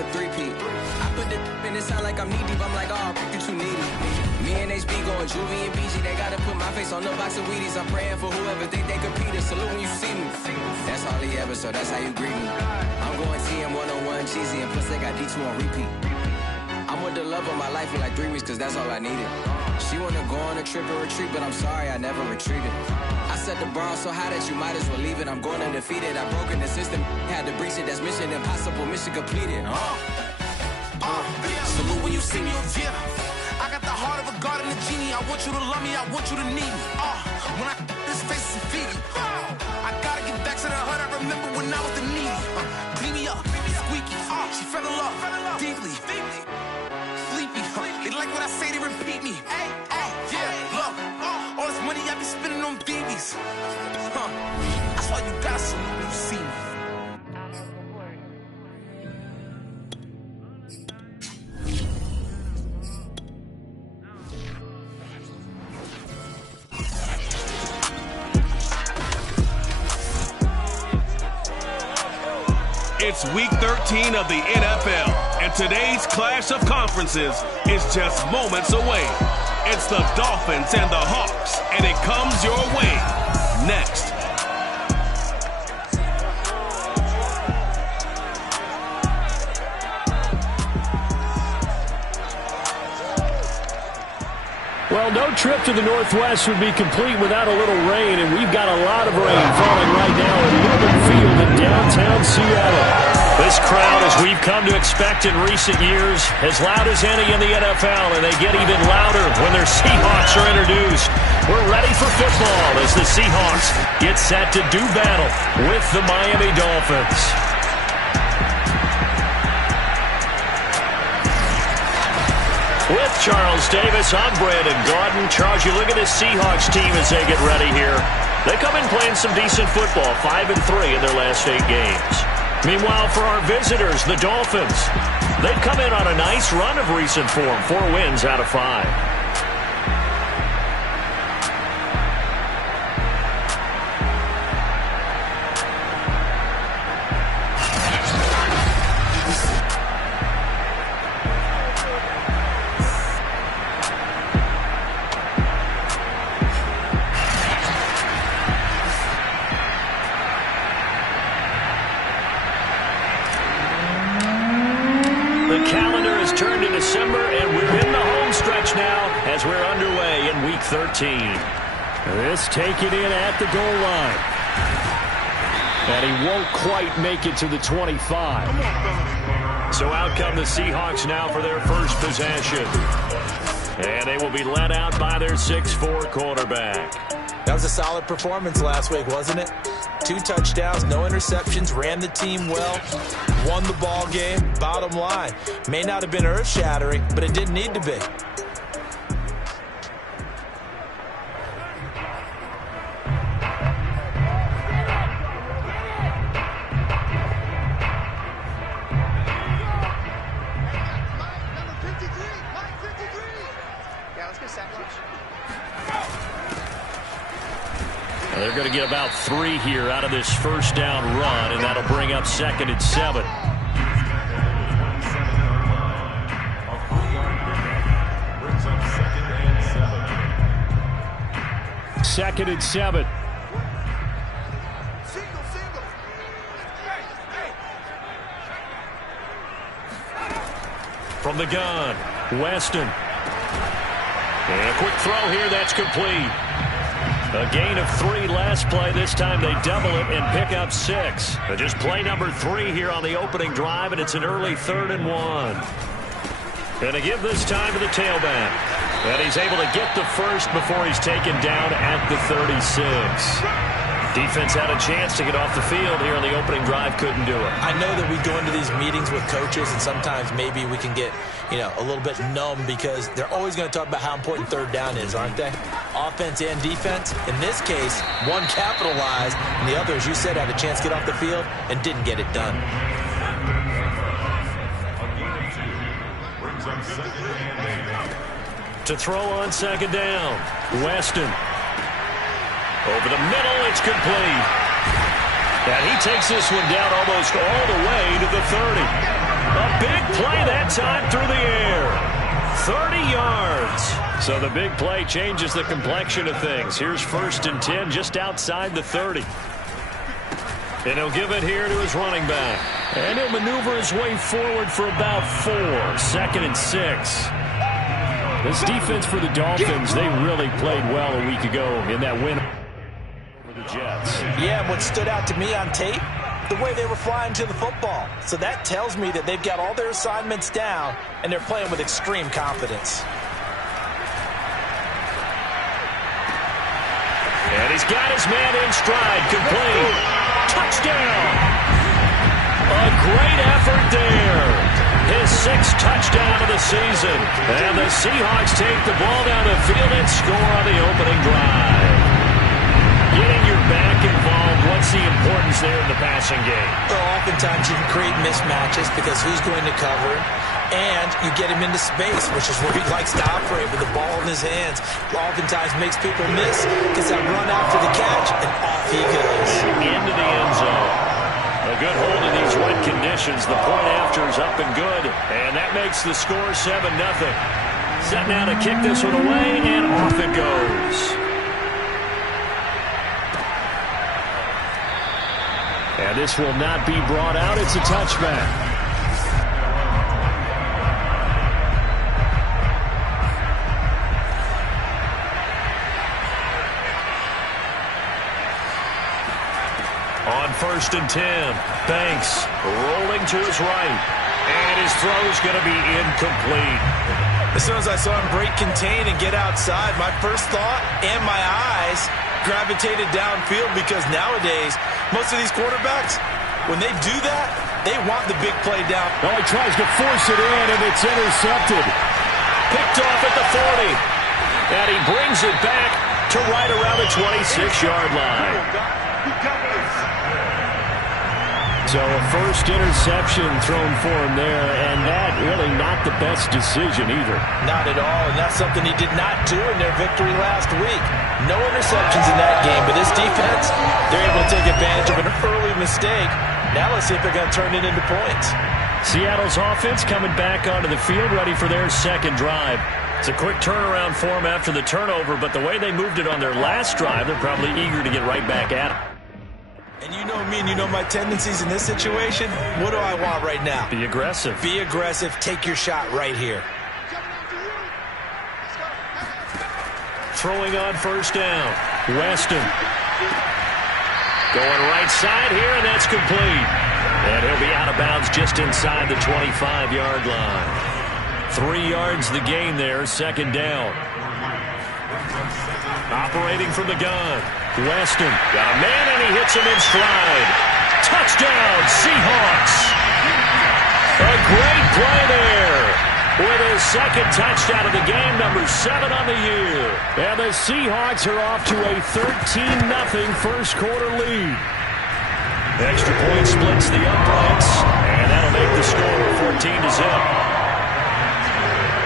a three-peat. I put the in it sound like I'm knee-deep. I'm like, oh, you too needy. Me and HB going Juvie and BG. They gotta put my face on the box of Wheaties. I'm praying for whoever think they compete. Salute when you see me. That's all he ever, so that's how you greet me. I'm going TM 101 cheesy, and plus they got D2 on repeat. I'm with the love of my life for like 3 weeks, cause that's all I needed. She wanna go on a trip or retreat, but I'm sorry, I never retreated. I set the bar so high that you might as well leave it. I'm going undefeated. I broke in the system, had to breach it. That's mission impossible, mission completed. Salute when you see me, yeah. I got the heart of a god and a genie. I want you to love me, I want you to need me. When I this face is feedy. I gotta get back to the hood. I remember when I was the needy. Clean me up, squeaky. She fell in love deeply. Sleepy. They like what I say, they repeat me. Yeah, look. All this money I be spending on BBs. That's why you gotta salute when you see me. It's week 13 of the NFL, and today's clash of conferences is just moments away. It's the Dolphins and the Hawks, and it comes your way next. Well, no trip to the Northwest would be complete without a little rain, and we've got a lot of rain falling right now at Lumen Field in downtown Seattle. This crowd, as we've come to expect in recent years, as loud as any in the NFL, and they get even louder when their Seahawks are introduced. We're ready for football as the Seahawks get set to do battle with the Miami Dolphins. With Charles Davis, I'm Brandon Gaudin. Charles, you look at this Seahawks team as they get ready here. They come in playing some decent football, 5-3 in their last 8 games. Meanwhile, for our visitors, the Dolphins, they've come in on a nice run of recent form, 4 wins out of 5. The calendar has turned to December, and we're in the home stretch now as we're underway in Week 13. This taken in at the goal line. And he won't quite make it to the 25. So out come the Seahawks now for their first possession. And they will be led out by their 6'4" quarterback. That was a solid performance last week, wasn't it? 2 touchdowns, no interceptions, ran the team well, won the ball game. Bottom line, may not have been earth-shattering, but it didn't need to be. They're going to get about 3 here out of this first down run, and that'll bring up 2nd and 7. Second and 7. From the gun, Weston. And a quick throw here, that's complete. A gain of 3 last play. This time they double it and pick up 6. Just play number 3 here on the opening drive, and it's an early 3rd and 1. And to give this time to the tailback. And he's able to get the first before he's taken down at the 36. Defense had a chance to get off the field here on the opening drive, couldn't do it. I know that we go into these meetings with coaches, and sometimes maybe we can get, a little bit numb because they're always going to talk about how important 3rd down is, aren't they? Offense and defense. In this case, one capitalized, and the other, as you said, had a chance to get off the field and didn't get it done. To throw on 2nd down, Weston. Over the middle, it's complete. And he takes this one down almost all the way to the 30. A big time through the air. 30 yards. So the big play changes the complexion of things. Here's 1st and 10 just outside the 30. And he'll give it here to his running back. And he'll maneuver his way forward for about 4. 2nd and 6. This defense for the Dolphins, they really played well a week ago in that win over the Jets. Yeah, what stood out to me on tape, the way they were flying to the football. So that tells me that they've got all their assignments down, and they're playing with extreme confidence. And he's got his man in stride, complete. Touchdown! A great effort there. His 6th touchdown of the season. And the Seahawks take the ball down the field and score on the opening drive. Getting your back involved, what's the importance there in the passing game? Well, oftentimes you can create mismatches because who's going to cover him? And you get him into space, which is where he likes to operate with the ball in his hands. Oftentimes makes people miss, gets that run after the catch, and off he goes. Into the end zone. A good hold in these wet conditions. The point after is up and good. And that makes the score 7-0. Set now to kick this one away, and off it goes. And this will not be brought out. It's a touchback. On 1st and 10, Banks rolling to his right. And his throw's going to be incomplete. As soon as I saw him break contain and get outside, my first thought and my eyes gravitated downfield because nowadays, most of these quarterbacks, when they do that, they want the big play down. Oh, he tries to force it in, and it's intercepted. Picked off at the 40. And he brings it back to right around the 26-yard line. So a first interception thrown for him there, and that really not the best decision either. Not at all, and that's something he did not do in their victory last week. No interceptions in that game, but this defense, they're able to take advantage of an early mistake. Now let's see if they're going to turn it into points. Seattle's offense coming back onto the field, ready for their 2nd drive. It's a quick turnaround for them after the turnover, but the way they moved it on their last drive, they're probably eager to get right back at it. And you know me and you know my tendencies in this situation. What do I want right now? Be aggressive. Be aggressive. Take your shot right here. Throwing on 1st down. Weston. Going right side here, and that's complete. And he'll be out of bounds just inside the 25-yard line. 3 yards the gain there, 2nd down. Operating from the gun. Weston got a man, and he hits him in stride. Touchdown, Seahawks. A great play there with his 2nd touchdown of the game, number 7 on the year. And the Seahawks are off to a 13-0 first quarter lead. Extra point splits the uprights, and that'll make the score 14-0.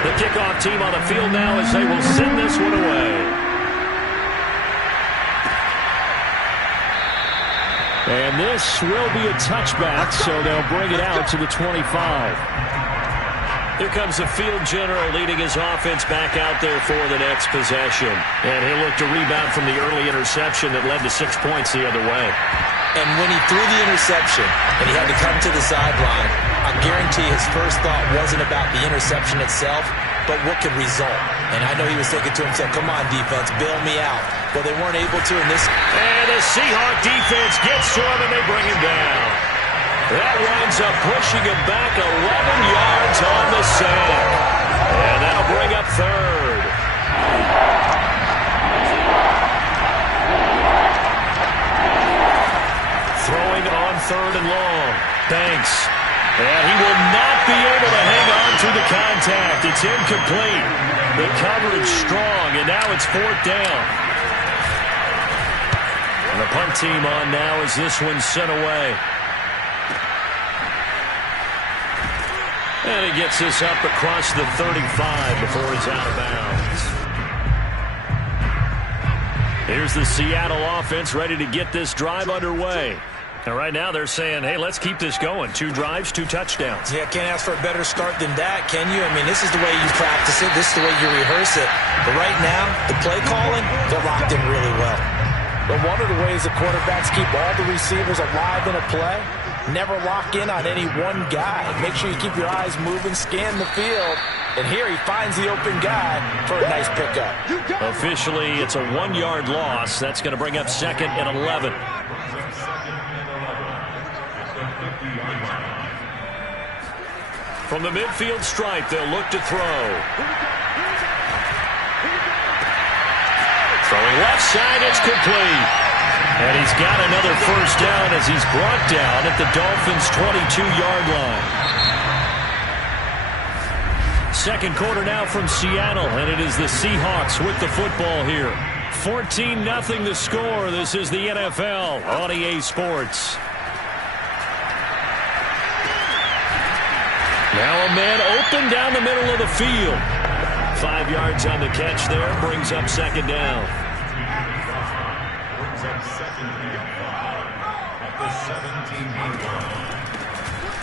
The kickoff team on the field now as they will send this one away. And this will be a touchback, so they'll bring it out to the 25. Here comes the field general leading his offense back out there for the next possession. And he'll look to rebound from the early interception that led to 6 points the other way. And when he threw the interception and he had to come to the sideline, I guarantee his first thought wasn't about the interception itself, but what could result. And I know he was thinking to himself, come on, defense, bail me out. Well, they weren't able to in this. And the Seahawk defense gets to him, and they bring him down. That winds up pushing him back 11 yards on the sack. And that'll bring up 3rd. Throwing on 3rd and long. Banks. And he will not be able to hang on through the contact. It's incomplete. The coverage strong, and now it's 4th down. And the punt team on now as this one's sent away. And he gets this up across the 35 before he's out of bounds. Here's the Seattle offense ready to get this drive underway. And right now they're saying, hey, let's keep this going. 2 drives, 2 touchdowns. Yeah, can't ask for a better start than that, can you? I mean, this is the way you practice it. This is the way you rehearse it. But right now, the play calling, they're locked in really well. But one of the ways the quarterbacks keep all the receivers alive in a play, never lock in on any one guy. Make sure you keep your eyes moving, scan the field. And here he finds the open guy for a nice pickup. Officially, it's a 1-yard loss. That's going to bring up 2nd and 11. From the midfield stripe, they'll look to throw. Throwing left side, it's complete. And he's got another first down as he's brought down at the Dolphins' 22-yard line. Second quarter now from Seattle, and it is the Seahawks with the football here. 14-0 the score. This is the NFL on EA Sports. Now a man open down the middle of the field. 5 yards on the catch there, brings up 2nd down.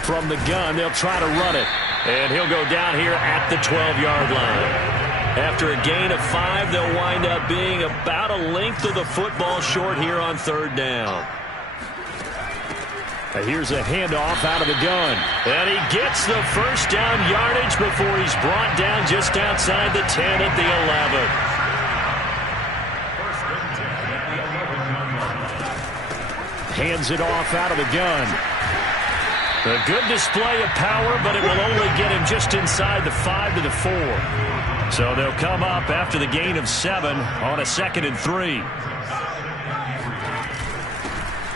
From the gun, they'll try to run it. And he'll go down here at the 12-yard line. After a gain of 5, they'll wind up being about a length of the football short here on 3rd down. Here's a handoff out of the gun. And he gets the first down yardage before he's brought down just outside the 10 at the 11. Hands it off out of the gun. A good display of power, but it will only get him just inside the 5 to the 4. So they'll come up after the gain of 7 on a 2nd and 3.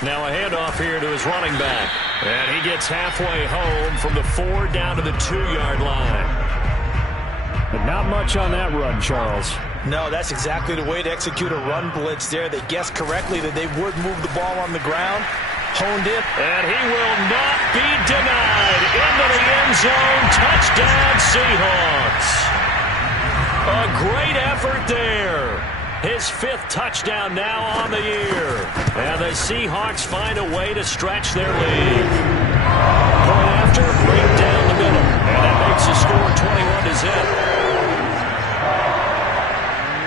Now a handoff here to his running back. And he gets halfway home from the 4 down to the 2-yard line. But not much on that run, Charles. No, that's exactly the way to execute a run blitz there. They guessed correctly that they would move the ball on the ground. Honed it. And he will not be denied. Into the end zone. Touchdown, Seahawks. A great effort there. His 5th touchdown now on the year. And the Seahawks find a way to stretch their lead. Point after, right down the middle. And that makes the score 21-0.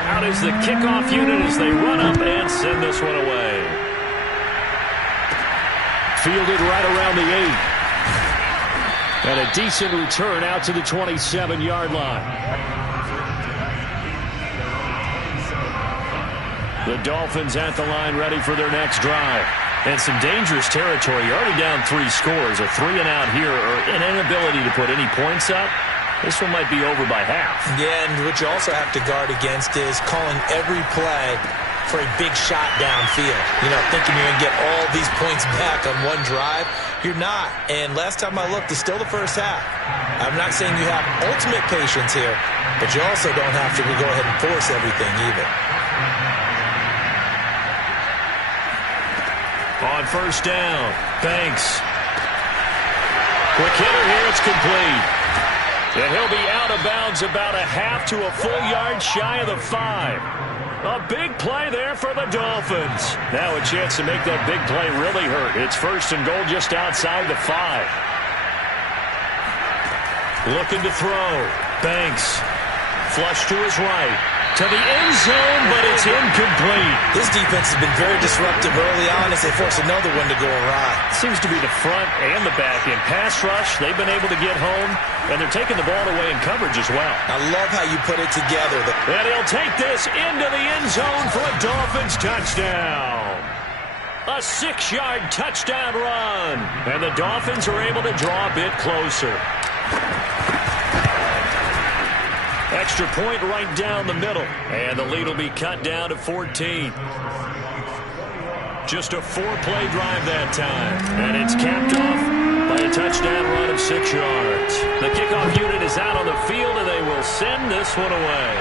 Out is the kickoff unit as they run up and send this one away. Fielded right around the 8. And a decent return out to the 27-yard line. The Dolphins at the line ready for their next drive. And some dangerous territory. You're already down 3 scores. A 3-and-out here or an inability to put any points up. This one might be over by half. Yeah, and what you also have to guard against is calling every play for a big shot downfield. You know, thinking you're going to get all these points back on one drive. You're not. And last time I looked, it's still the first half. I'm not saying you have ultimate patience here, but you also don't have to go ahead and force everything either. On first down, Banks. Quick hitter here, it's complete. And he'll be out of bounds about a half to a full yard shy of the 5. A big play there for the Dolphins. Now a chance to make that big play really hurt. It's 1st and goal just outside the 5. Looking to throw. Banks. Flush to his right. To the end zone, but it's incomplete. This defense has been very disruptive early on as they force another one to go awry. Seems to be the front and the back end. Pass rush, they've been able to get home, and they're taking the ball away in coverage as well. I love how you put it together. And he'll take this into the end zone for a Dolphins touchdown. A 6-yard touchdown run. And the Dolphins are able to draw a bit closer. Extra point right down the middle. And the lead will be cut down to 14. Just a 4-play drive that time. And it's capped off by a touchdown run of 6 yards. The kickoff unit is out on the field, and they will send this one away.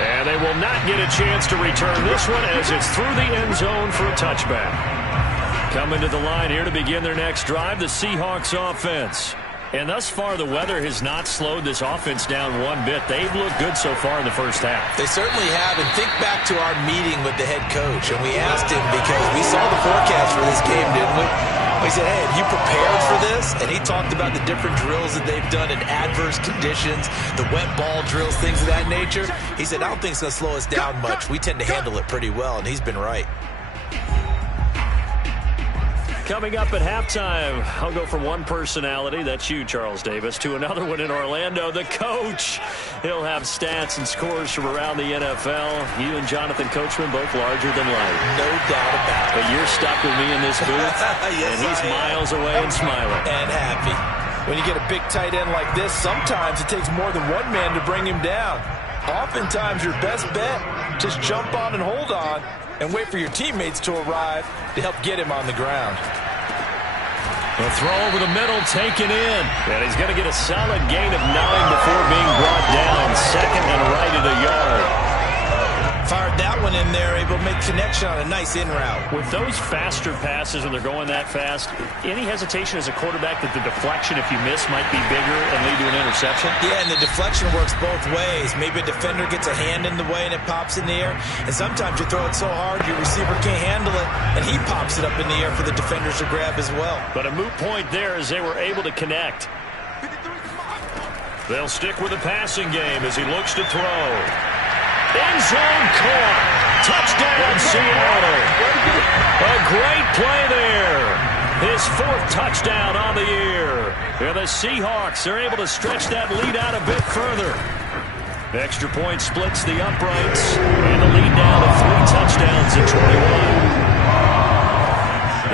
And they will not get a chance to return this one as it's through the end zone for a touchback. Coming to the line here to begin their next drive, the Seahawks offense. And thus far, the weather has not slowed this offense down one bit. They've looked good so far in the first half. They certainly have. And think back to our meeting with the head coach. And we asked him because we saw the forecast for this game, didn't we? We said, hey, have you prepared for this? And he talked about the different drills that they've done in adverse conditions, the wet ball drills, things of that nature. He said, I don't think it's going to slow us down much. We tend to handle it pretty well, and he's been right. Coming up at halftime, I'll go from one personality, that's you, Charles Davis, to another one in Orlando, the coach. He'll have stats and scores from around the NFL. You and Jonathan Coachman, both larger than life. No doubt about it. But you're stuck with me in this booth, yes, and he's miles away and smiling. And happy. When you get a big tight end like this, sometimes it takes more than one man to bring him down. Oftentimes, your best bet, just jump on and hold on and wait for your teammates to arrive to help get him on the ground. The throw over the middle, taken in. And he's going to get a solid gain of 9 before being brought down. Second and right at a yard. Fired that one in there, able to make connection on a nice in route. With those faster passes when they're going that fast, any hesitation as a quarterback that the deflection, if you miss, might be bigger and lead to an interception? Yeah, and the deflection works both ways. Maybe a defender gets a hand in the way and it pops in the air. And sometimes you throw it so hard your receiver can't handle it, and he pops it up in the air for the defenders to grab as well. But a moot point there as they were able to connect. They'll stick with the passing game as he looks to throw. End zone caught. Touchdown, Seattle. A great play there. His 4th touchdown on the year. And the Seahawks are able to stretch that lead out a bit further. Extra point splits the uprights. And the lead now to 3 touchdowns at 21.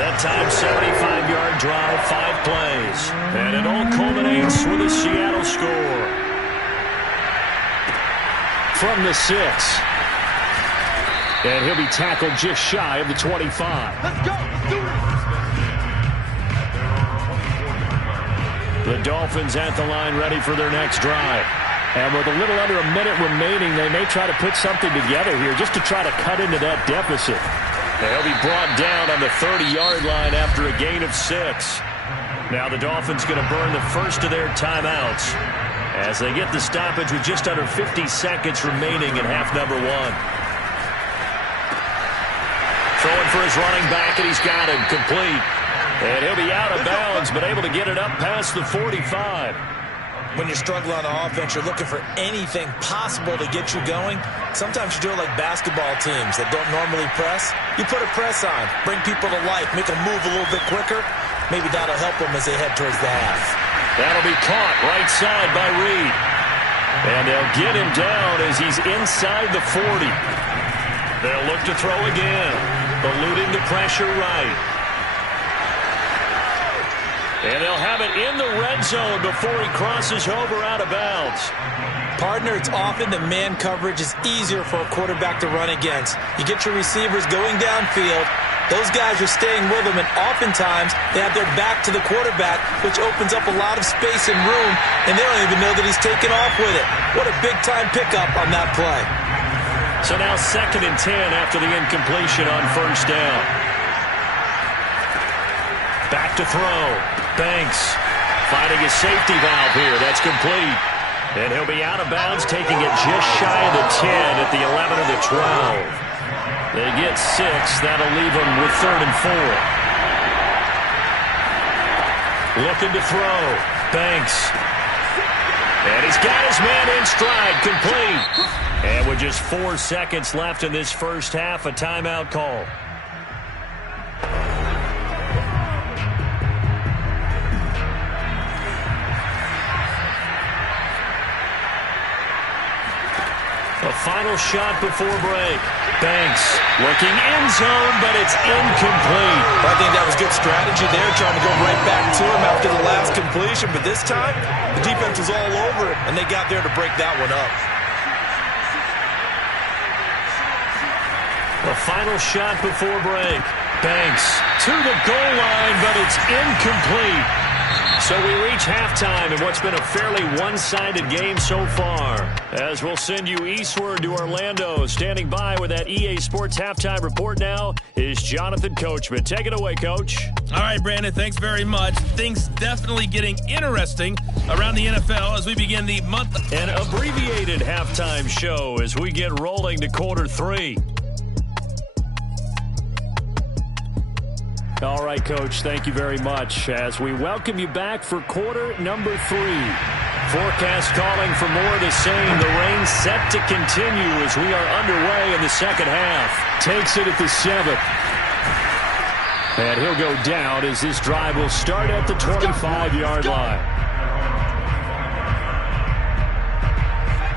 That time, 75-yard drive, 5 plays. And it all culminates with a Seattle score. From the 6. And he'll be tackled just shy of the 25. Let's go. Let's do it. The Dolphins at the line ready for their next drive. And with a little under a minute remaining, they may try to put something together here just to try to cut into that deficit. They'll be brought down on the 30-yard line after a gain of 6. Now the Dolphins going to burn the first of their timeouts as they get the stoppage with just under 50 seconds remaining in half number 1. Throwing for his running back, and he's got him complete. And he'll be out of bounds, but able to get it up past the 45. When you're struggling on offense, you're looking for anything possible to get you going. Sometimes you do it like basketball teams that don't normally press. You put a press on, bring people to life, make them move a little bit quicker. Maybe that'll help them as they head towards the half. That'll be caught right side by Reed. And they'll get him down as he's inside the 40. They'll look to throw again, eluding the pressure right. And they'll have it in the red zone before he crosses over out of bounds. Partner, it's often the man coverage is easier for a quarterback to run against. You get your receivers going downfield. Those guys are staying with him, and oftentimes they have their back to the quarterback, which opens up a lot of space and room, and they don't even know that he's taken off with it. What a big-time pickup on that play. So now 2nd and 10 after the incompletion on first down. Back to throw. Banks finding his safety valve here. That's complete. And he'll be out of bounds, taking it just shy of the 10 at the 11 of the 12. They get 6. That'll leave them with 3rd and 4. Looking to throw. Banks. And he's got his man in stride, complete. And with just 4 seconds left in this first half, a timeout call. A final shot before break. Banks looking end zone, but it's incomplete. I think that was good strategy there, trying to go right back to him after the last completion. But this time, the defense was all over it, and they got there to break that one up. A final shot before break. Banks to the goal line, but it's incomplete. So we reach halftime in what's been a fairly one-sided game so far. As we'll send you eastward to Orlando. Standing by with that EA Sports halftime report now is Jonathan Coachman. Take it away, Coach. All right, Brandon, thanks very much. Things definitely getting interesting around the NFL as we begin the month. An abbreviated halftime show as we get rolling to quarter 3. All right, Coach, thank you very much as we welcome you back for quarter number 3. Forecast calling for more of the same. The rain set to continue as we are underway in the second half. Takes it at the 7th. And he'll go down as this drive will start at the 25-yard line.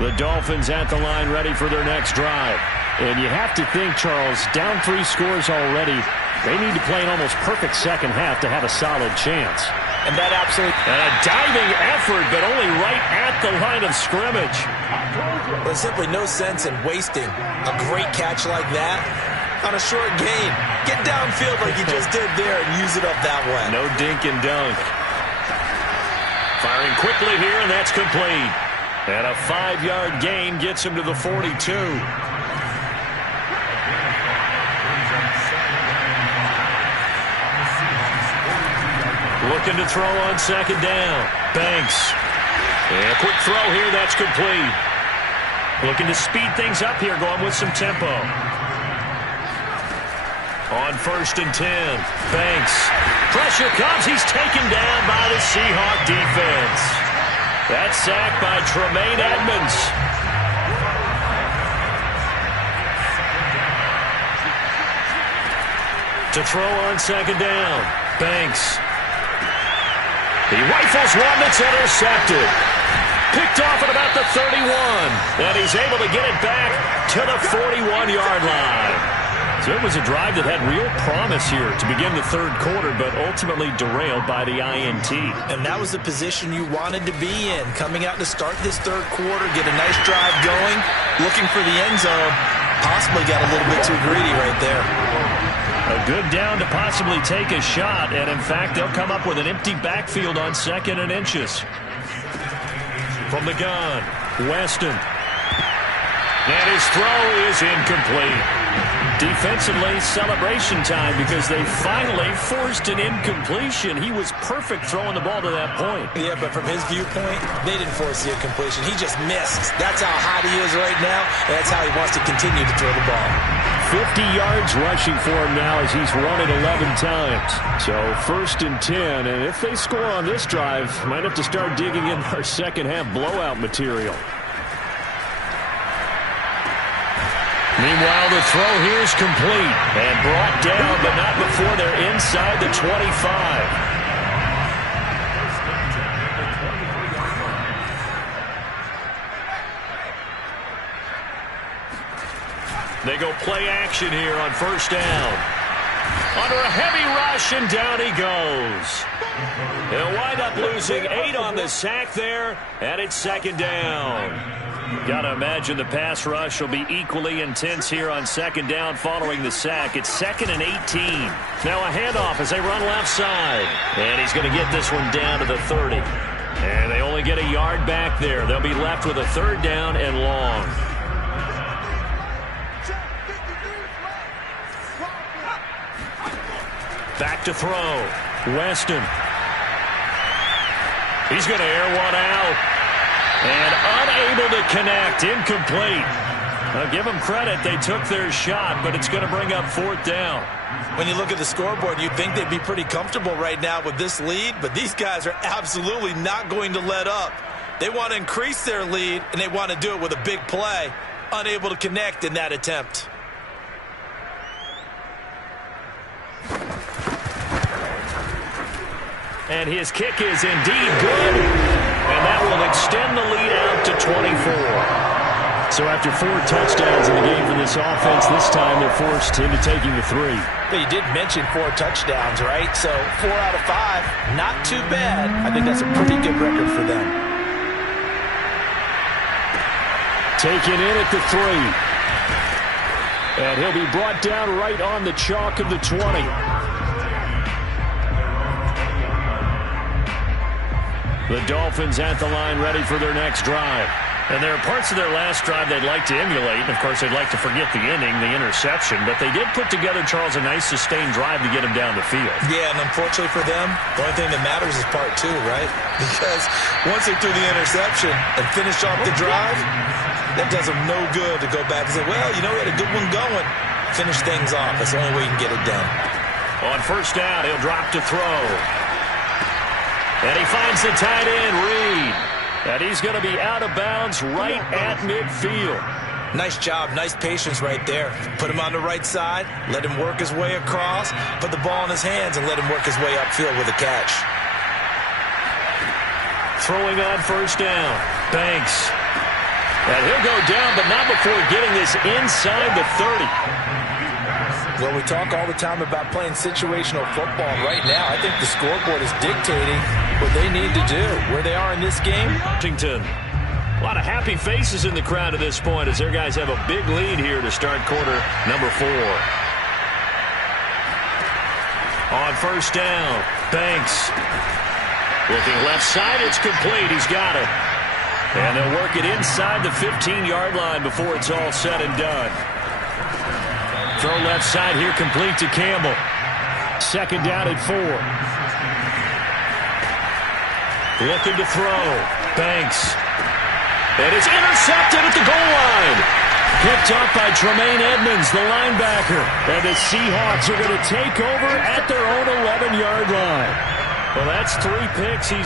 The Dolphins at the line ready for their next drive. And you have to think, Charles, down 3 scores already. They need to play an almost perfect second half to have a solid chance. And that absolutely... And a diving effort, but only right at the line of scrimmage. There's simply no sense in wasting a great catch like that on a short gain. Get downfield like you just did there and use it up that way. No dink and dunk. Firing quickly here, and that's complete. And a 5-yard gain gets him to the 42. Looking to throw on second down. Banks. And a quick throw here, that's complete. Looking to speed things up here, going with some tempo. On 1st and 10. Banks. Pressure comes. He's taken down by the Seahawk defense. That's sacked by Tremaine Edmonds. To throw on second down. Banks. He rifles one that's intercepted. Picked off at about the 31. And he's able to get it back to the 41-yard line. So it was a drive that had real promise here to begin the third quarter, but ultimately derailed by the INT. And that was the position you wanted to be in. Coming out to start this third quarter, get a nice drive going, looking for the end zone. Possibly got a little bit too greedy right there. A good down to possibly take a shot, and in fact, they'll come up with an empty backfield on 2nd and inches. From the gun, Weston. And his throw is incomplete. Defensively, celebration time because they finally forced an incompletion. He was perfect throwing the ball to that point. Yeah, but from his viewpoint, they didn't force the incompletion. He just missed. That's how hot he is right now, and that's how he wants to continue to throw the ball. 50 yards rushing for him now as he's run it 11 times. So 1st and 10, and if they score on this drive, might have to start digging in our second half blowout material. Meanwhile, the throw here is complete and brought down, but not before they're inside the 25. They go play action here on 1st down. Under a heavy rush, and down he goes. They'll wind up losing 8 on the sack there, and it's 2nd down. Got to imagine the pass rush will be equally intense here on 2nd down following the sack. It's 2nd and 18. Now a handoff as they run left side. And he's going to get this one down to the 30. And they only get a yard back there. They'll be left with a 3rd down and long. Back to throw. Weston. He's going to air one out. And unable to connect. Incomplete. I'll give them credit. They took their shot, but it's going to bring up 4th down. When you look at the scoreboard, you'd think they'd be pretty comfortable right now with this lead, but these guys are absolutely not going to let up. They want to increase their lead, and they want to do it with a big play. Unable to connect in that attempt. And his kick is indeed good. And that will extend the lead out to 24. So after 4 touchdowns in the game for this offense, this time they're forced into taking the 3. But you did mention 4 touchdowns, right? So 4 out of 5, not too bad. I think that's a pretty good record for them. Taken in at the 3. And he'll be brought down right on the chalk of the 20. The Dolphins at the line ready for their next drive. And there are parts of their last drive they'd like to emulate. And, of course, they'd like to forget the inning, the interception. But they did put together, Charles, a nice sustained drive to get them down the field. Yeah, and unfortunately for them, the only thing that matters is part two, right? Because once they threw the interception and finished off the drive, that does them no good to go back and say, well, you know, we had a good one going. Finish things off. That's the only way you can get it done. On first down, he'll drop to throw. And he finds the tight end, Reed. And he's going to be out of bounds right at midfield. Nice job, nice patience right there. Put him on the right side, let him work his way across, put the ball in his hands, and let him work his way upfield with a catch. Throwing on first down, Banks. And he'll go down, but not before getting this inside the 30. Well, we talk all the time about playing situational football. Right now, I think the scoreboard is dictating what they need to do. Where they are in this game. Washington. A lot of happy faces in the crowd at this point as their guys have a big lead here to start quarter number 4. On first down, Banks. Looking left side, it's complete. He's got it. And they'll work it inside the 15-yard line before it's all said and done. Throw left side here, complete to Campbell. Second down at 4. Looking to throw. Banks. And it's intercepted at the goal line. Picked up by Tremaine Edmonds, the linebacker. And the Seahawks are going to take over at their own 11-yard line. Well, that's 3 picks. He's